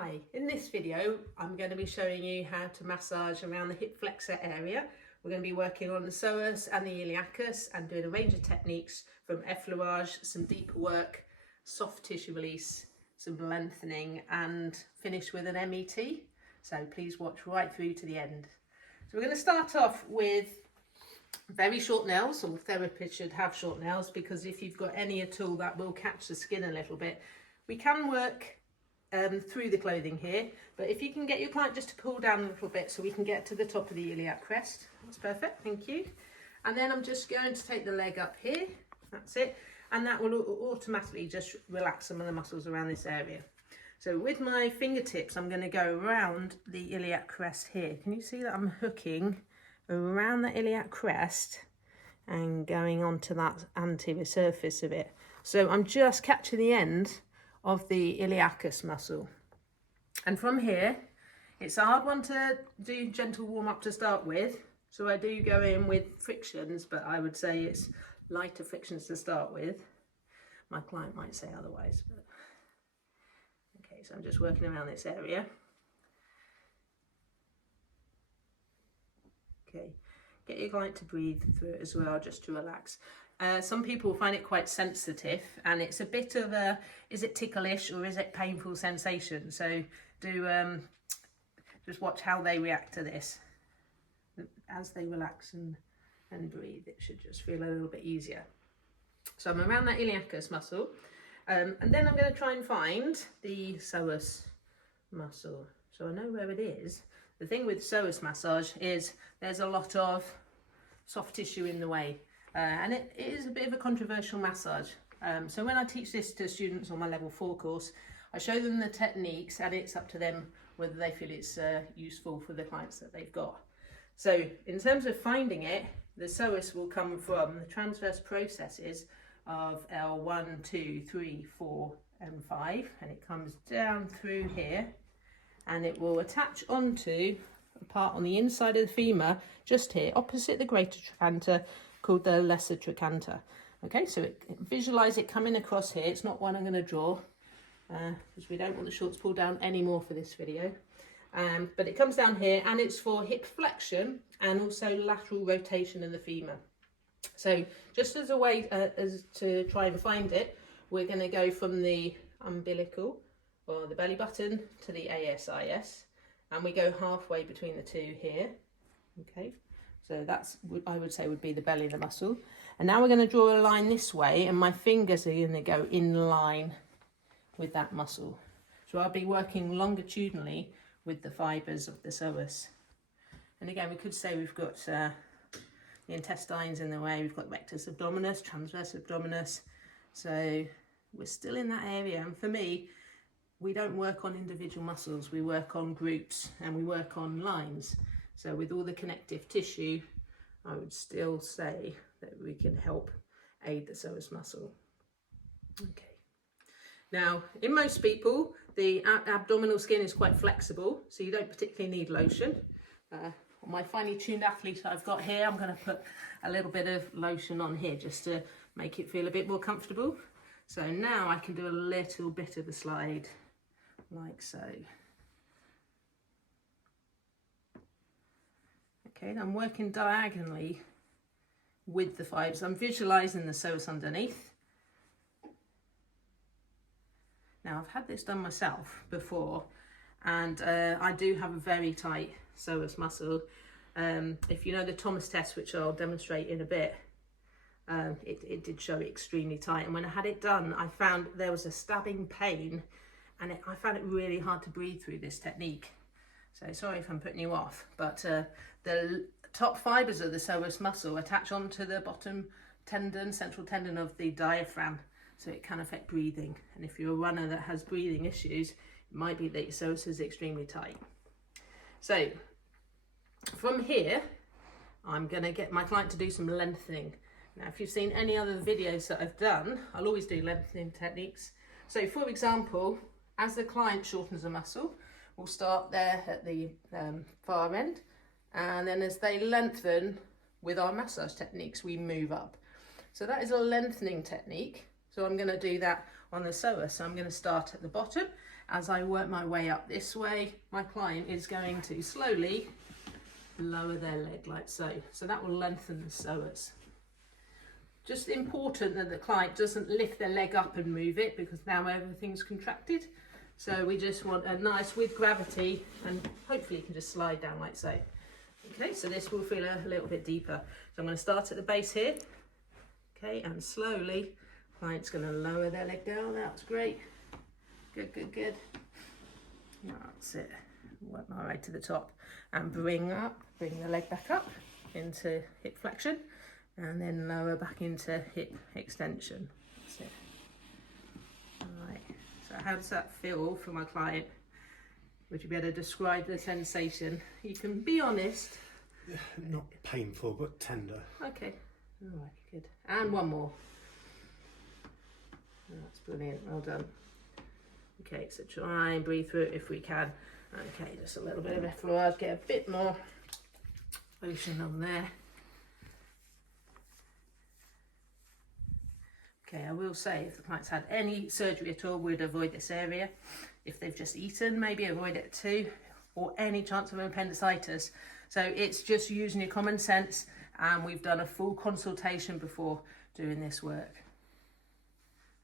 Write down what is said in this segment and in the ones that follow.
Hi, in this video I'm going to be showing you how to massage around the hip flexor area. We're going to be working on the psoas and the iliacus and doing a range of techniques from effleurage, some deeper work, soft tissue release, some lengthening and finish with an MET. So please watch right through to the end. So we're going to start off with very short nails. All therapists should have short nails because if you've got any at all that will catch the skin a little bit. We can work through the clothing here, but if you can get your client just to pull down a little bit so we can get to the top of the iliac crest, that's perfect, thank you. And then I'm just going to take the leg up here, that's it, and that will automatically just relax some of the muscles around this area. So with my fingertips I'm going to go around the iliac crest here. Can you see that I'm hooking around the iliac crest and going onto that anterior surface of it? So I'm just catching the end of the iliacus muscle, and from here it's a hard one to do gentle warm-up to start with, so I do go in with frictions, but I would say it's lighter frictions to start with. My client might say otherwise, but okay, so I'm just working around this area. Okay, get your client to breathe through it as well, just to relax. Some people find it quite sensitive and it's a bit of a, is it ticklish or is it painful sensation? So do just watch how they react to this. As they relax and breathe, it should just feel a little bit easier. So I'm around that iliacus muscle, and then I'm going to try and find the psoas muscle. So I know where it is. The thing with psoas massage is there's a lot of soft tissue in the way. And it is a bit of a controversial massage. So when I teach this to students on my level 4 course, I show them the techniques and it's up to them whether they feel it's useful for the clients that they've got. So in terms of finding it, the psoas will come from the transverse processes of L1, 2, 3, 4 and 5, and it comes down through here and it will attach onto a part on the inside of the femur just here opposite the greater trochanter, called the lesser trochanter. Okay, so visualize it coming across here. It's not one I'm going to draw because we don't want the shorts pulled down anymore for this video. But it comes down here and it's for hip flexion and also lateral rotation of the femur. So just as a way as to try and find it, we're going to go from the umbilical or the belly button to the ASIS, and we go halfway between the two here. Okay. So that's what I would say would be the belly of the muscle. And now we're going to draw a line this way and my fingers are going to go in line with that muscle. So I'll be working longitudinally with the fibres of the psoas. And again, we could say we've got the intestines in the way, we've got rectus abdominis, transverse abdominis. So we're still in that area. And for me, we don't work on individual muscles, we work on groups and we work on lines. So with all the connective tissue, I would still say that we can help aid the psoas muscle. Okay. Now, in most people, the abdominal skin is quite flexible, so you don't particularly need lotion. On my finely tuned athlete I've got here, I'm going to put a little bit of lotion on here just to make it feel a bit more comfortable. So now I can do a little bit of a slide, like so. Okay, and I'm working diagonally with the fibres. I'm visualising the psoas underneath. Now I've had this done myself before and I do have a very tight psoas muscle. If you know the Thomas test, which I'll demonstrate in a bit, it did show extremely tight, and when I had it done I found there was a stabbing pain and I found it really hard to breathe through this technique. So sorry if I'm putting you off, but the top fibres of the psoas muscle attach onto the bottom tendon, central tendon of the diaphragm, so it can affect breathing. And if you're a runner that has breathing issues, it might be that your psoas is extremely tight. So from here, I'm going to get my client to do some lengthening. Now, if you've seen any other videos that I've done, I'll always do lengthening techniques. So for example, as the client shortens a muscle, we'll start there at the far end, and then as they lengthen with our massage techniques, we move up. So that is a lengthening technique. So I'm going to do that on the psoas. So I'm going to start at the bottom. As I work my way up this way, my client is going to slowly lower their leg like so. So that will lengthen the psoas. Just important that the client doesn't lift their leg up and move it, because now everything's contracted. So we just want a nice with gravity, and hopefully you can just slide down like so. Okay, so this will feel a little bit deeper. So I'm going to start at the base here. Okay, and slowly, client's going to lower their leg down. That's great. Good, good, good. That's it. Work my way to the top and bring the leg back up into hip flexion, and then lower back into hip extension. That's it. All right. So how does that feel for my client? Would you be able to describe the sensation? You can be honest. Not painful, but tender. Okay. All right, good. And one more. That's brilliant. Well done. Okay, so try and breathe through it if we can. Okay, just a little bit of effleurage. Get a bit more motion on there. Okay, I will say if the client's had any surgery at all, we'd avoid this area. If they've just eaten, maybe avoid it too, or any chance of appendicitis. So it's just using your common sense, and we've done a full consultation before doing this work.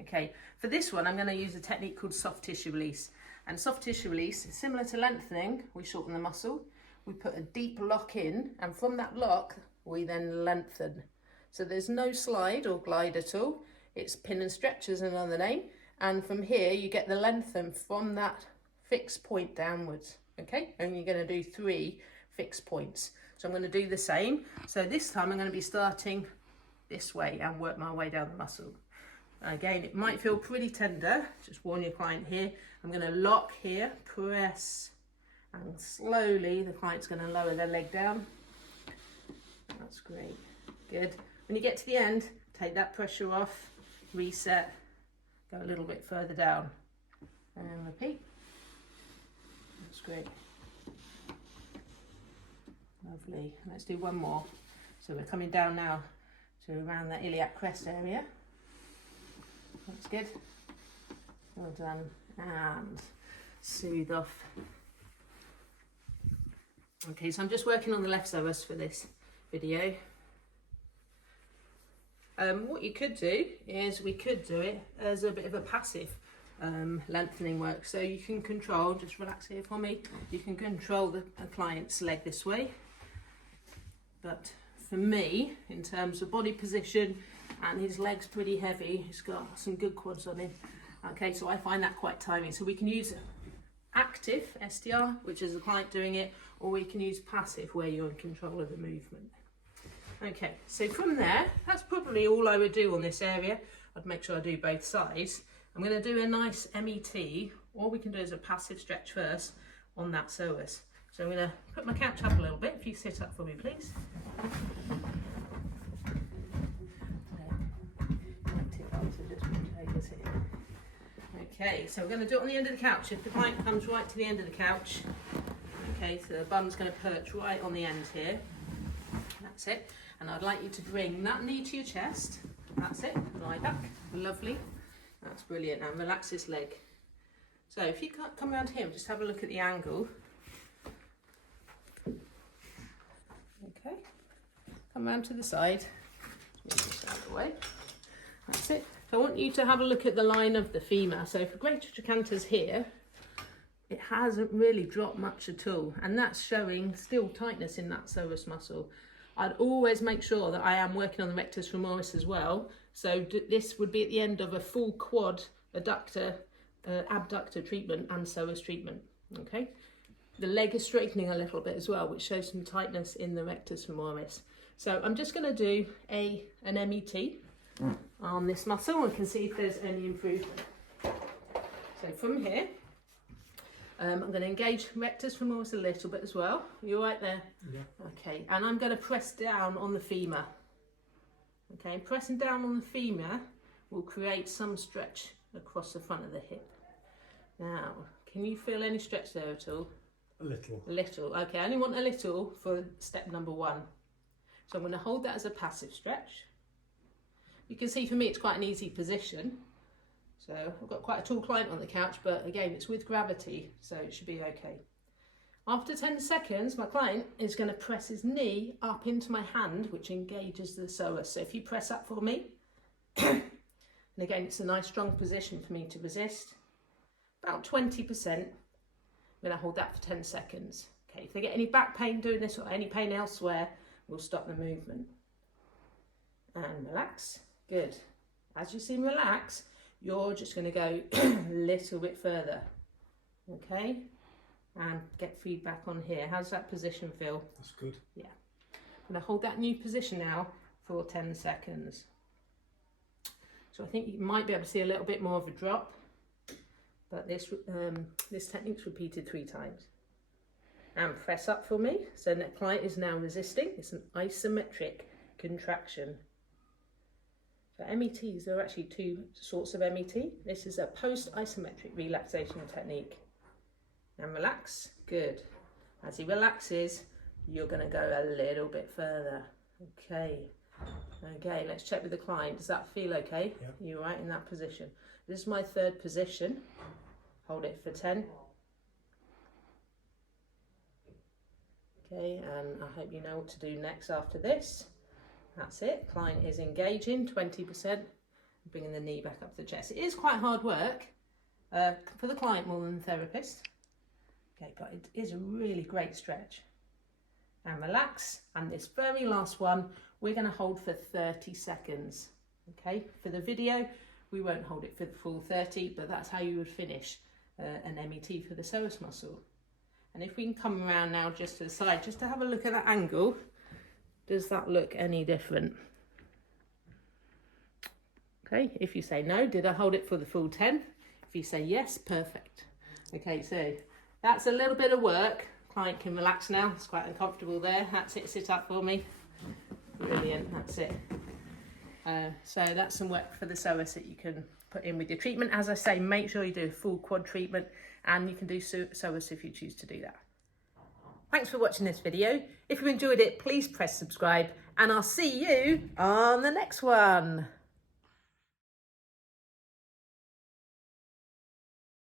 Okay, for this one, I'm going to use a technique called soft tissue release. And soft tissue release is similar to lengthening. We shorten the muscle, we put a deep lock in, and from that lock, we then lengthen. So there's no slide or glide at all. It's pin and stretch is another name. And from here, you get the lengthen from that fixed point downwards. Okay, and you're going to do 3 fixed points. So I'm going to do the same. So this time I'm going to be starting this way and work my way down the muscle. Again, it might feel pretty tender. Just warn your client here. I'm going to lock here, press, and slowly the client's going to lower their leg down. That's great. Good. When you get to the end, take that pressure off, reset, go a little bit further down, and repeat. That's great. Lovely. Let's do one more. So we're coming down now to around the iliac crest area. That's good. Well done. And soothe off. Okay, so I'm just working on the left psoas for this video. What you could do is we could do it as a bit of a passive lengthening work. So you can control, just relax here for me, you can control the client's leg this way. But for me, in terms of body position, and his leg's pretty heavy, he's got some good quads on him. Okay, so I find that quite timing. So we can use active STR, which is the client doing it, or we can use passive, where you're in control of the movement. Okay, so from there, that's probably all I would do on this area. I'd make sure I do both sides. I'm going to do a nice MET, or we can do as a passive stretch first on that psoas. So I'm going to put my couch up a little bit. If you sit up for me, please. Okay, so we're going to do it on the end of the couch. If the client comes right to the end of the couch, okay, so the bum's going to perch right on the end here. That's it. And I'd like you to bring that knee to your chest. That's it. Lie back. Lovely. That's brilliant. And relax this leg. So if you come around here, just have a look at the angle. Okay. Come around to the side. Move this out of the way. That's it. So I want you to have a look at the line of the femur. So for greater trochanter's here, it hasn't really dropped much at all. And that's showing still tightness in that psoas muscle. I'd always make sure that I am working on the rectus femoris as well. So this would be at the end of a full quad adductor, abductor treatment and psoas treatment. Okay. The leg is straightening a little bit as well, which shows some tightness in the rectus femoris. So I'm just going to do an MET on this muscle and can see if there's any improvement. So from here, I'm going to engage rectus femoris a little bit as well. You right there? Yeah. Okay, and I'm going to press down on the femur. Okay, pressing down on the femur will create some stretch across the front of the hip. Now, can you feel any stretch there at all? A little. A little. Okay, I only want a little for step number 1. So I'm going to hold that as a passive stretch. You can see for me it's quite an easy position. So I've got quite a tall client on the couch, but again, it's with gravity, so it should be okay. After 10 seconds, my client is going to press his knee up into my hand, which engages the psoas. So if you press up for me, and again, it's a nice strong position for me to resist. About 20%. I'm going to hold that for 10 seconds. Okay, if they get any back pain doing this or any pain elsewhere, we'll stop the movement. And relax. Good. As you see him relax, you're just going to go a little bit further. Okay? And get feedback on here. How's that position feel? That's good. Yeah. I'm going to hold that new position now for 10 seconds. So I think you might be able to see a little bit more of a drop, but this technique's repeated 3 times. And press up for me. So the client is now resisting. It's an isometric contraction. So METs, there are actually 2 sorts of MET. This is a post-isometric relaxation technique. And relax. Good. As he relaxes, you're going to go a little bit further. Okay. Okay, let's check with the client. Does that feel okay? Yep. You're right in that position. This is my 3rd position. Hold it for 10. Okay, and I hope you know what to do next after this. That's it. Client is engaging, 20%. Bringing the knee back up to the chest. It is quite hard work for the client more than the therapist. Okay, but it is a really great stretch. And relax. And this very last one, we're going to hold for 30 seconds. Okay, for the video, we won't hold it for the full 30, but that's how you would finish an MET for the psoas muscle. And if we can come around now just to the side, just to have a look at that angle, does that look any different? Okay, if you say no, did I hold it for the full 10? If you say yes, perfect. Okay, so that's a little bit of work. Client can relax now. It's quite uncomfortable there. That's it. Sit up for me. Brilliant. That's it. So that's some work for the psoas that you can put in with your treatment. As I say, make sure you do a full quad treatment, and you can do psoas if you choose to do that. Thanks for watching this video. If you enjoyed it, please press subscribe, and I'll see you on the next one.